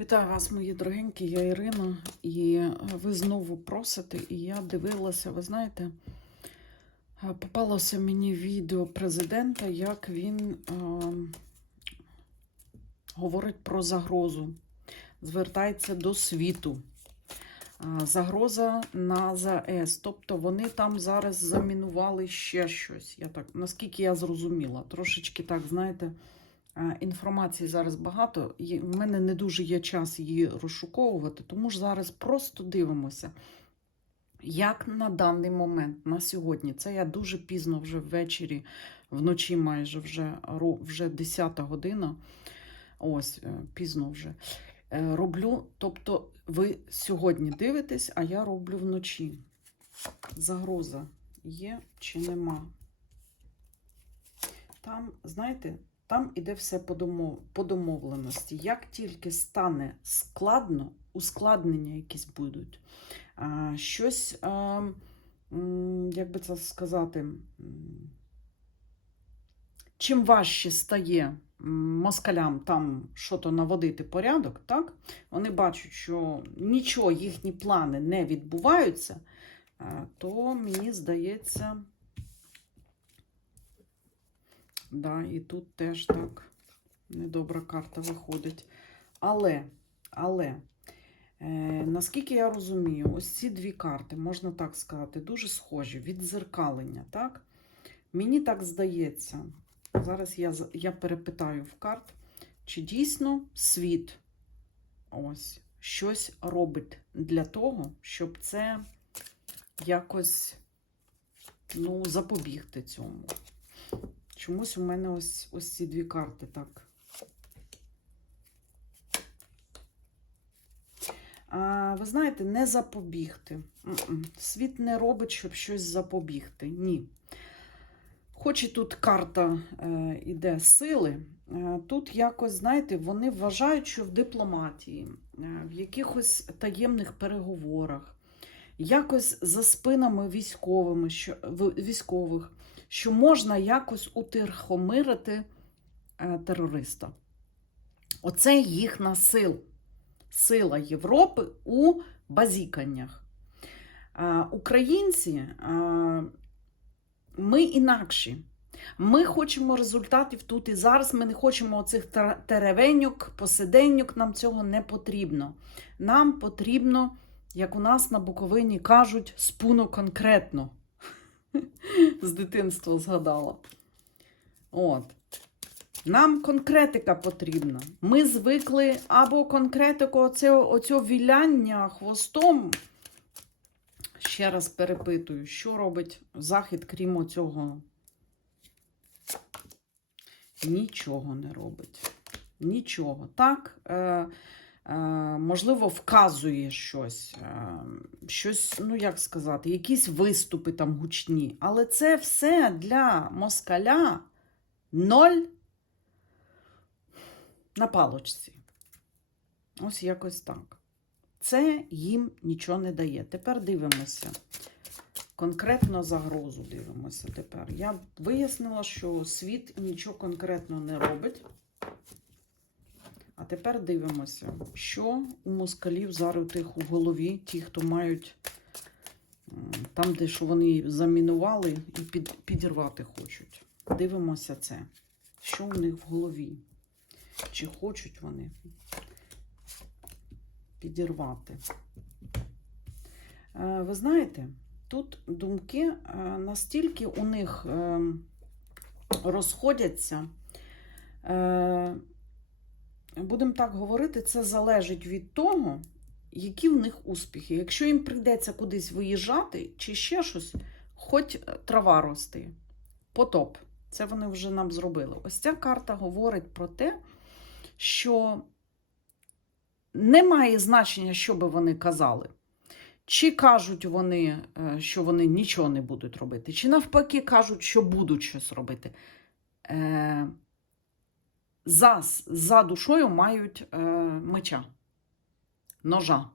Вітаю вас, мої дорогенькі, я Ірина, і ви знову просите, і я дивилася, ви знаєте, е, попалося мені відео президента, як він е, говорить про загрозу, звертається до світу. Е, Загроза на ЗАЕС. Тобто вони там зараз замінували ще щось. Я так, наскільки я зрозуміла, трошечки так, знаєте. Інформації зараз багато. і В мене не дуже є час її розшуковувати, тому ж зараз просто дивимося, як на даний момент, на сьогодні, це я дуже пізно вже ввечері, вночі майже вже, вже 10 година. Ось, е, пізно вже. Е, Роблю, тобто ви сьогодні дивитесь, а я роблю вночі. Загроза є чи нема. Там, знаєте, там іде все по, домов... по домовленості. Як тільки стане складно, ускладнення якісь будуть, а, щось, а, як би це сказати, чим важче стає москалям там що-то наводити порядок, так? вони бачать, що нічого, їхні плани не відбуваються, а, то мені здається. Да, і тут теж так недобра карта виходить. Але, але, е, наскільки я розумію, ось ці дві карти, можна так сказати, дуже схожі, відзеркалення, так? Мені так здається, зараз я, я перепитаю в карт, чи дійсно світ ось щось робить для того, щоб це якось ну, запобігти цьому. Чомусь у мене ось, ось ці дві карти так. А, ви знаєте, не запобігти. Світ не робить, щоб щось запобігти. Ні. Хоч і тут карта е, іде сили, е, тут якось, знаєте, вони вважають, що в дипломатії, е, в якихось таємних переговорах, якось за спинами військовими, що, військових, що можна якось утихомирити е, терориста. Оце їхня сил. Сила Європи у базіканнях. Е, Українці, е, ми інакші. Ми хочемо результатів тут і зараз. Ми не хочемо оцих теревеньок, посиденьок. Нам цього не потрібно. Нам потрібно, як у нас на Буковині кажуть, спуно конкретно з дитинства згадала. От. Нам конкретика потрібна. Ми звикли або конкретику оцього, оцього віляння хвостом. Ще раз перепитую, що робить Захід, крім оцього? Нічого не робить. Нічого. Так, е, можливо, вказує щось, е, щось, ну як сказати, якісь виступи там гучні. Але це все для москаля ноль на палочці. Ось якось так. Це їм нічого не дає. Тепер дивимося. Конкретно загрозу дивимося тепер. Я вияснила, що світ нічого конкретно не робить. Тепер дивимося, що у москалів зараз у тих у голові, ті, хто мають там, де що вони замінували і під, підірвати хочуть. Дивимося це. Що у них в голові? Чи хочуть вони підірвати? Е, Ви знаєте, тут думки е, настільки у них е, розходяться. Е, Будемо так говорити, це залежить від того, які в них успіхи. Якщо їм прийдеться кудись виїжджати чи ще щось, хоч трава рости, потоп. Це вони вже нам зробили. Ось ця карта говорить про те, що немає значення, що би вони казали. Чи кажуть вони, е, що вони нічого не будуть робити, чи навпаки кажуть, що будуть щось робити за за душою мають е, меча, ножа,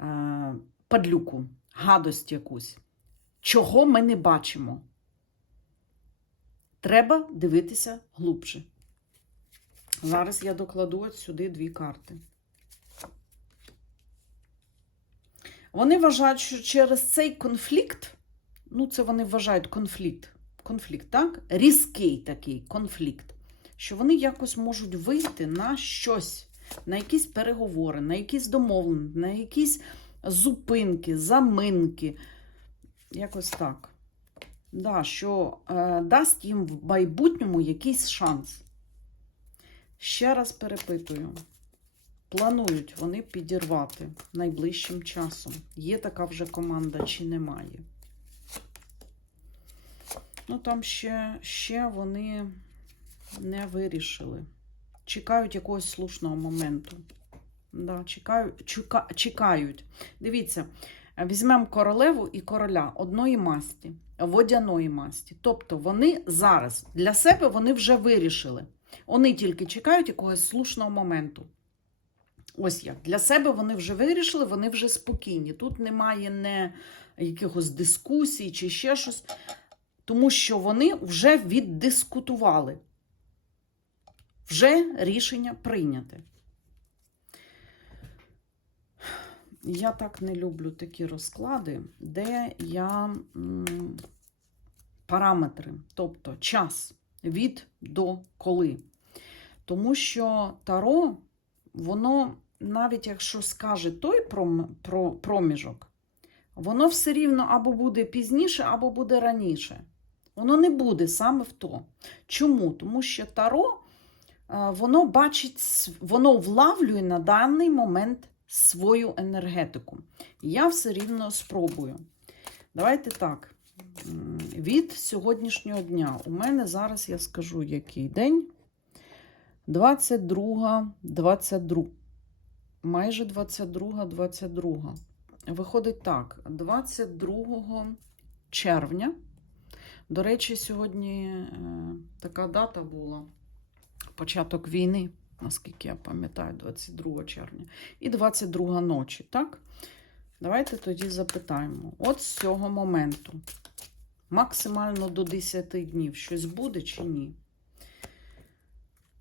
е, падлюку, гадость якусь. Чого ми не бачимо? Треба дивитися глубже. Зараз я докладу от сюди дві карти. Вони вважають, що через цей конфлікт, ну, це вони вважають конфлікт. Конфлікт, так? Різкий такий конфлікт що вони якось можуть вийти на щось, на якісь переговори, на якісь домовлення, на якісь зупинки, заминки. Якось так. Да, що е, дасть їм в майбутньому якийсь шанс. Ще раз перепитую. Планують вони підірвати найближчим часом. Є така вже команда чи немає. Ну, там ще, ще вони не вирішили. Чекають якогось слушного моменту. Да, чекають, чека, чекають. Дивіться, візьмемо королеву і короля одної масті, водяної масті. Тобто вони зараз для себе вони вже вирішили. Вони тільки чекають якогось слушного моменту. Ось як. Для себе вони вже вирішили, вони вже спокійні. Тут немає не якихось дискусій чи ще щось, тому що вони вже віддискутували. Вже рішення прийняте. Я так не люблю такі розклади, де я параметри, тобто час від до коли. Тому що таро, воно, навіть якщо скаже той пром- про, проміжок, воно все рівно або буде пізніше, або буде раніше. Воно не буде саме в то. Чому? Тому що таро, воно бачить, воно влавлює на даний момент свою енергетику. Я все рівно спробую. Давайте так. Від сьогоднішнього дня. У мене зараз я скажу, який день. 22, 22. Майже 22, 22. Виходить так, 22 червня. До речі, сьогодні е, така дата була. Початок війни, наскільки я пам'ятаю, 22 червня. І 22 ночі, так? Давайте тоді запитаємо. От з цього моменту. Максимально до 10 днів щось буде чи ні?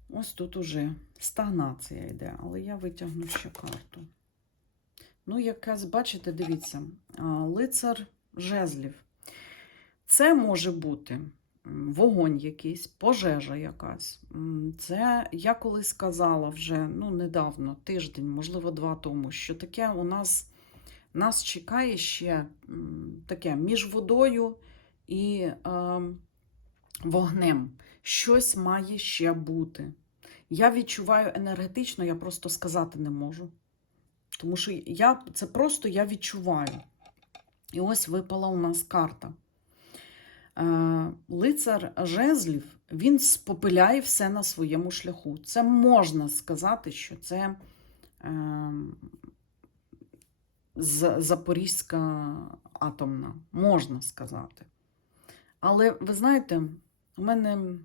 Ось тут уже стагнація йде, але я витягну ще карту. Ну, якась, бачите, дивіться, лицар жезлів. Це може бути вогонь якийсь, пожежа якась. Це я колись сказала вже ну, недавно, тиждень, можливо, два тому, що таке у нас нас чекає ще таке між водою і е, вогнем. Щось має ще бути. Я відчуваю енергетично, я просто сказати не можу. Тому що я, це просто я відчуваю. І ось випала у нас карта. Е, лицар жезлів, він спопиляє все на своєму шляху. Це можна сказати, що це е, Запорізька атомна, можна сказати. Але ви знаєте, у мене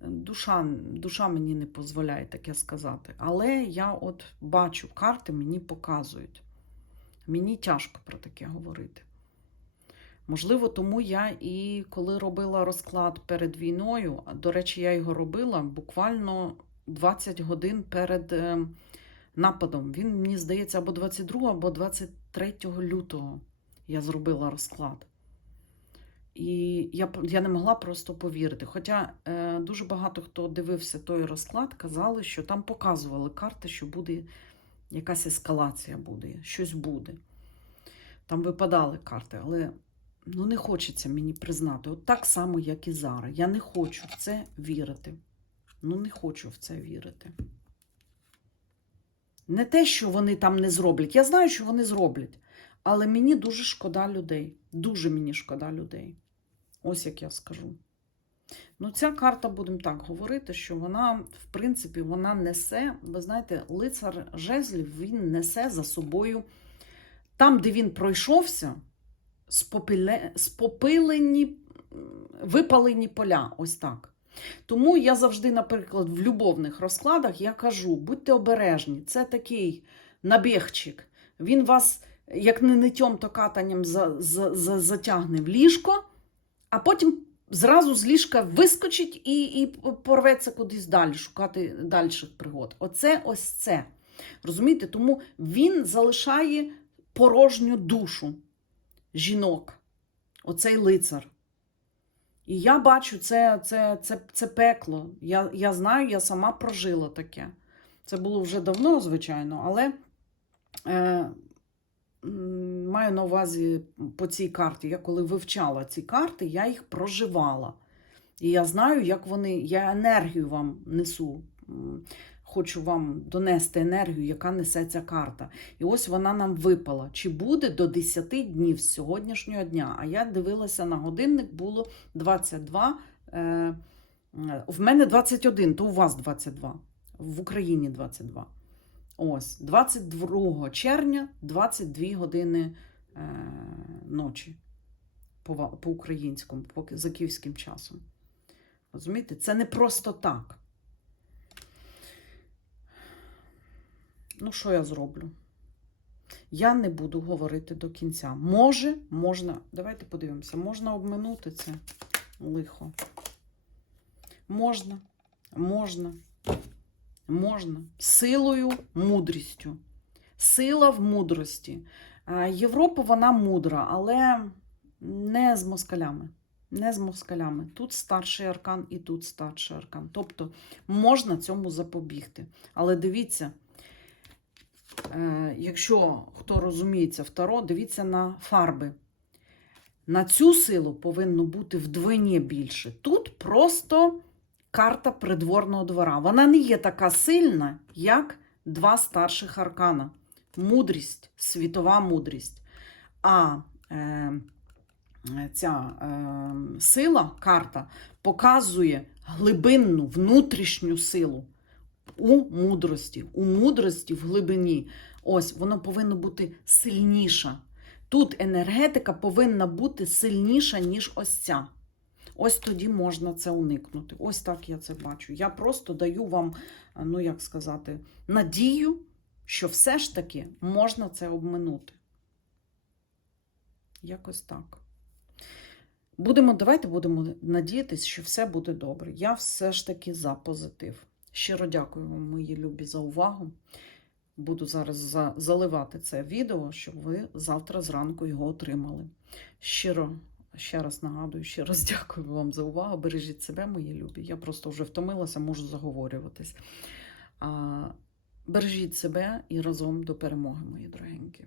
душа, душа мені не дозволяє таке сказати. Але я от бачу, карти мені показують. Мені тяжко про таке говорити. Можливо, тому я і коли робила розклад перед війною, до речі, я його робила буквально 20 годин перед е, нападом. Він, мені здається, або 22, або 23 лютого я зробила розклад. І я, я не могла просто повірити. Хоча е, дуже багато хто дивився той розклад, казали, що там показували карти, що буде якась ескалація буде, щось буде. Там випадали карти, але ну, не хочеться мені признати. От так само, як і зараз. Я не хочу в це вірити. Ну, не хочу в це вірити. Не те, що вони там не зроблять. Я знаю, що вони зроблять. Але мені дуже шкода людей. Дуже мені шкода людей. Ось як я скажу. Ну, ця карта, будемо так говорити, що вона, в принципі, вона несе, ви знаєте, лицар жезлів, він несе за собою там, де він пройшовся, спопіле, спопилені, випалені поля. Ось так. Тому я завжди, наприклад, в любовних розкладах я кажу: будьте обережні, це такий набігчик. Він вас, як не нитьом, то катанням за, за, за, затягне в ліжко, а потім зразу з ліжка вискочить і, і порветься кудись далі, шукати дальших пригод. Оце ось це. Розумієте? Тому він залишає порожню душу жінок. Оцей лицар. І я бачу, це, це, це, це пекло. Я, я знаю, я сама прожила таке. Це було вже давно, звичайно, але е, маю на увазі по цій карті. Я коли вивчала ці карти, я їх проживала. І я знаю, як вони, я енергію вам несу. Хочу вам донести енергію, яка несе ця карта. І ось вона нам випала. Чи буде до 10 днів з сьогоднішнього дня? А я дивилася на годинник, було 22. Е, е, в мене 21, то у вас 22. В Україні 22. Ось, 22 червня, 22 години е, ночі по по українському, по, за київським часом. Розумієте? Це не просто так. Ну, що я зроблю? Я не буду говорити до кінця. Може, можна. Давайте подивимося, можна обминути це лихо. Можна, можна, можна. Силою, мудрістю. Сила в мудрості. Європа, вона мудра, але не з москалями. Не з москалями. Тут старший аркан і тут старший аркан. Тобто можна цьому запобігти. Але дивіться, якщо хто розуміється в Таро, дивіться на фарби. На цю силу повинно бути вдвоє більше. Тут просто карта придворного двора. Вона не є така сильна, як два старших аркана. Мудрість, світова мудрість. А е, ця е, сила, карта, показує глибинну внутрішню силу у мудрості. У мудрості в глибині. Ось воно повинно бути сильніша. Тут енергетика повинна бути сильніша, ніж ось ця. Ось тоді можна це уникнути. Ось так я це бачу. Я просто даю вам, ну як сказати, надію, що все ж таки можна це обминути. Якось так. Будемо, давайте будемо надіятися, що все буде добре. Я все ж таки за позитив. Щиро дякую вам, мої любі, за увагу. Буду зараз за- заливати це відео, щоб ви завтра зранку його отримали. Щиро, ще раз нагадую, ще раз дякую вам за увагу. Бережіть себе, мої любі. Я просто вже втомилася, можу заговорюватись. Бережіть себе і разом до перемоги, мої дорогенькі.